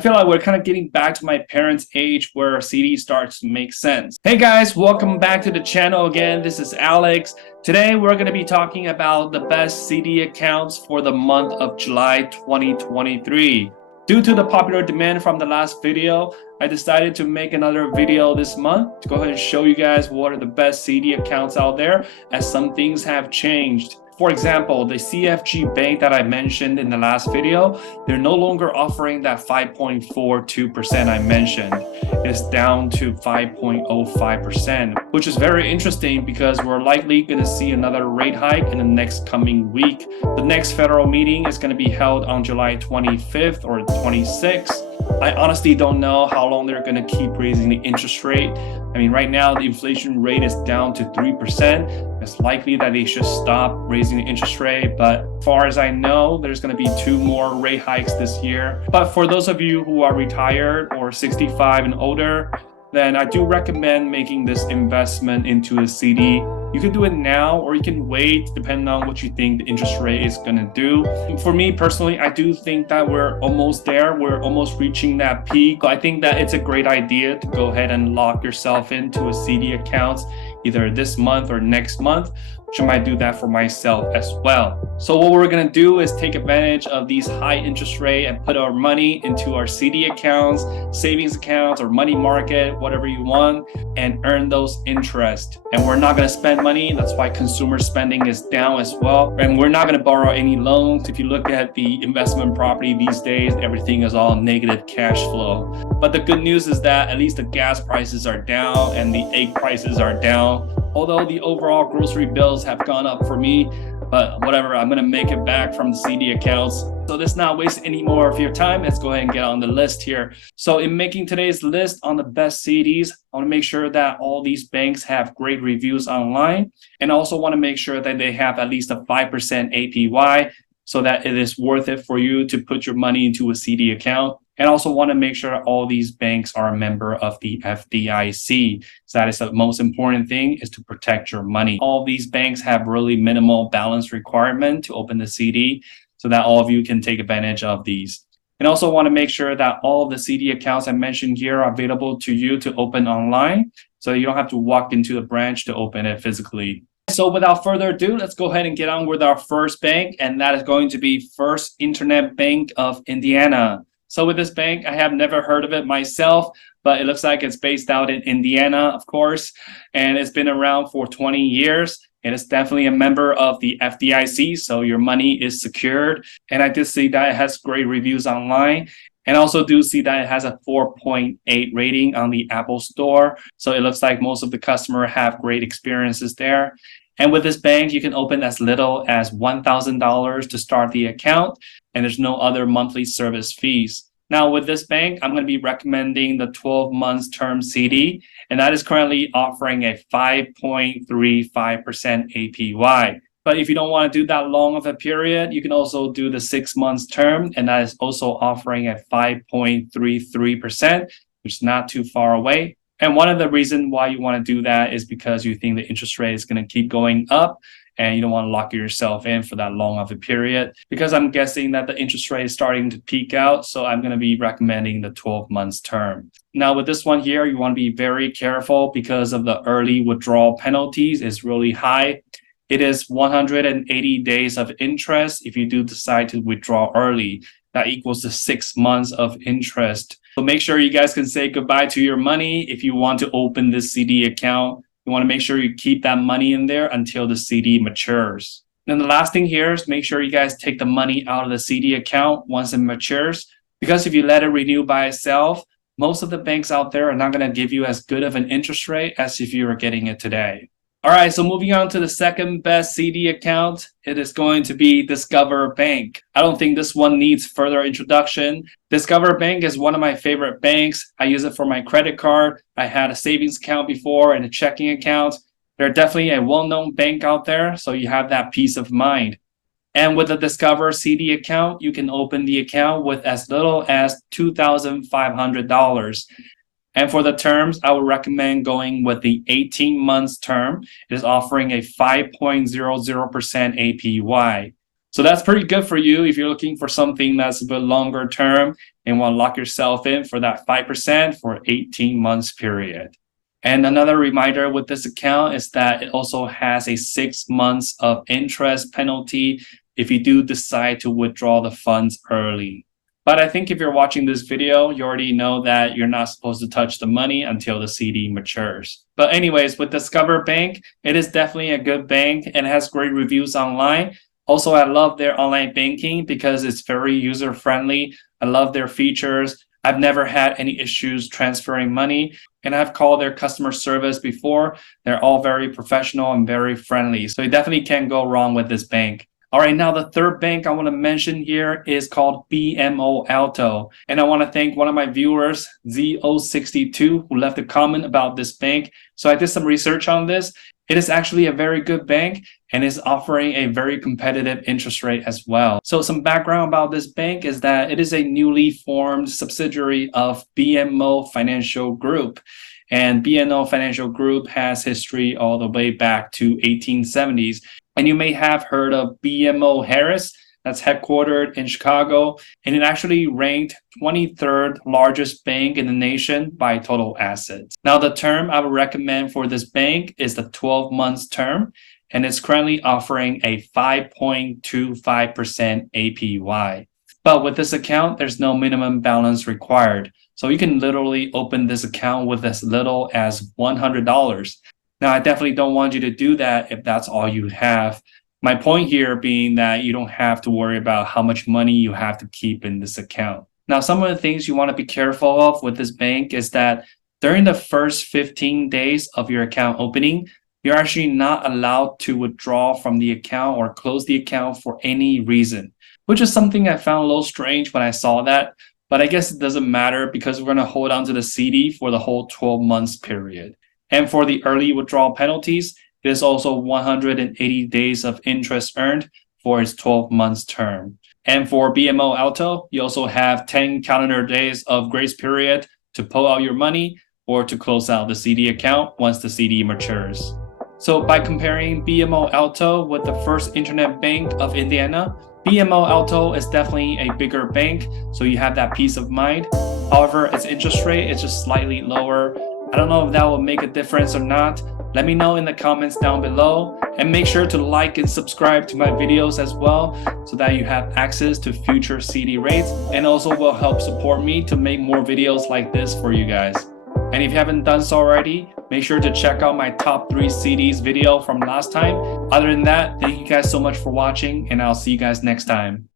I feel like we're kind of getting back to my parents' age where CD starts to make sense. Hey guys, welcome back to the channel again. This is Alex. Today we're going to be talking about the best CD accounts for the month of July 2023. Due to the popular demand from the last video, I decided to make another video this month to go ahead and show you guys what are the best CD accounts out there, as some things have changed. For example, the CFG bank that I mentioned in the last video, they're no longer offering that 5.42% I mentioned. It's down to 5.05%, which is very interesting because we're likely going to see another rate hike in the next coming week. The next federal meeting is going to be held on July 25th or 26th. I honestly don't know how long they're going to keep raising the interest rate. I mean, right now the inflation rate is down to 3%. It's likely that they should stop raising the interest rate, but as far as I know, there's going to be 2 more rate hikes this year. But for those of you who are retired or 65 and older, then I do recommend making this investment into a CD. You can do it now or you can wait depending on what you think the interest rate is going to do. For me personally, I do think that we're almost there. We're almost reaching that peak. I think that it's a great idea to go ahead and lock yourself into a CD account either this month or next month, which I might do that for myself as well. So what we're going to do is take advantage of these high interest rate and put our money into our CD accounts, savings accounts, or money market, whatever you want, and earn those interest. And we're not going to spend money. That's why consumer spending is down as well. And we're not going to borrow any loans. If you look at the investment property these days, everything is all negative cash flow. But the good news is that at least the gas prices are down and the egg prices are down. Although the overall grocery bills have gone up for me, but whatever, I'm gonna make it back from the CD accounts. So let's not waste any more of your time. Let's go ahead and get on the list here. So in making today's list on the best CDs, I wanna make sure that all these banks have great reviews online, and also wanna make sure that they have at least a 5% APY so that it is worth it for you to put your money into a CD account. And also want to make sure all these banks are a member of the FDIC. So that is the most important thing, is to protect your money. All these banks have really minimal balance requirement to open the CD so that all of you can take advantage of these. And also want to make sure that all of the CD accounts I mentioned here are available to you to open online, so you don't have to walk into the branch to open it physically. So without further ado, let's go ahead and get on with our first bank, and that is going to be First Internet Bank of Indiana. So with this bank, I have never heard of it myself, but it looks like it's based out in Indiana, of course, and it's been around for 20 years. And it's definitely a member of the FDIC, so your money is secured. And I did see that it has great reviews online, and also do see that it has a 4.8 rating on the Apple Store. So it looks like most of the customers have great experiences there. And with this bank, you can open as little as $1,000 to start the account, and there's no other monthly service fees. Now with this bank, I'm going to be recommending the 12 months term CD, and that is currently offering a 5.35% APY. But if you don't want to do that long of a period, you can also do the 6 months term, and that is also offering a 5.33%, which is not too far away. And one of the reasons why you want to do that is because you think the interest rate is going to keep going up, and you don't want to lock yourself in for that long of a period, because I'm guessing that the interest rate is starting to peak out. So I'm going to be recommending the 12 months term. Now with this one here, you want to be very careful because of the early withdrawal penalties is really high. It is 180 days of interest if you do decide to withdraw early. That equals to 6 months of interest. So make sure you guys can say goodbye to your money if you want to open this CD account. You want to make sure you keep that money in there until the CD matures. Then the last thing here is make sure you guys take the money out of the CD account once it matures, because if you let it renew by itself, most of the banks out there are not going to give you as good of an interest rate as if you were getting it today. All right, so moving on to the second best CD account, it is going to be Discover Bank. I don't think this one needs further introduction. Discover Bank is one of my favorite banks. I use it for my credit card. I had a savings account before and a checking account. They're definitely a well-known bank out there, so you have that peace of mind. And with the Discover CD account, you can open the account with as little as $2,500. And for the terms, I would recommend going with the 18 months term. It is offering a 5.00% APY. So that's pretty good for you if you're looking for something that's a bit longer term and want to lock yourself in for that 5% for 18 months period. And another reminder with this account is that it also has a 6 months of interest penalty if you do decide to withdraw the funds early. But I think if you're watching this video, you already know that you're not supposed to touch the money until the CD matures. But anyways, with Discover Bank, it is definitely a good bank and has great reviews online. Also, I love their online banking because it's very user-friendly. I love their features. I've never had any issues transferring money, and I've called their customer service before. They're all very professional and very friendly. So you definitely can't go wrong with this bank. All right, now the third bank I want to mention here is called BMO Alto. And I want to thank one of my viewers, Z062, who left a comment about this bank. So I did some research on this. It is actually a very good bank and is offering a very competitive interest rate as well. So some background about this bank is that it is a newly formed subsidiary of BMO Financial Group. And BMO Financial Group has history all the way back to 1870s. And you may have heard of BMO Harris, that's headquartered in Chicago, and it actually ranked 23rd largest bank in the nation by total assets. Now, the term I would recommend for this bank is the 12 months term, and it's currently offering a 5.25% APY. But with this account, there's no minimum balance required. So you can literally open this account with as little as $100. Now, I definitely don't want you to do that if that's all you have. My point here being that you don't have to worry about how much money you have to keep in this account. Now, some of the things you want to be careful of with this bank is that during the first 15 days of your account opening, you're actually not allowed to withdraw from the account or close the account for any reason, which is something I found a little strange when I saw that. But I guess it doesn't matter because we're going to hold on to the CD for the whole 12 months period. And for the early withdrawal penalties, it is also 180 days of interest earned for its 12 months term. And for BMO Alto, you also have 10 calendar days of grace period to pull out your money or to close out the CD account once the CD matures. So by comparing BMO Alto with the First Internet Bank of Indiana, BMO Alto is definitely a bigger bank, so you have that peace of mind. However, its interest rate is just slightly lower. I don't know if that will make a difference or not. Let me know in the comments down below, and make sure to like and subscribe to my videos as well so that you have access to future CD rates, and also will help support me to make more videos like this for you guys. And if you haven't done so already, make sure to check out my top 3 CDs video from last time. Other than that, thank you guys so much for watching, and I'll see you guys next time.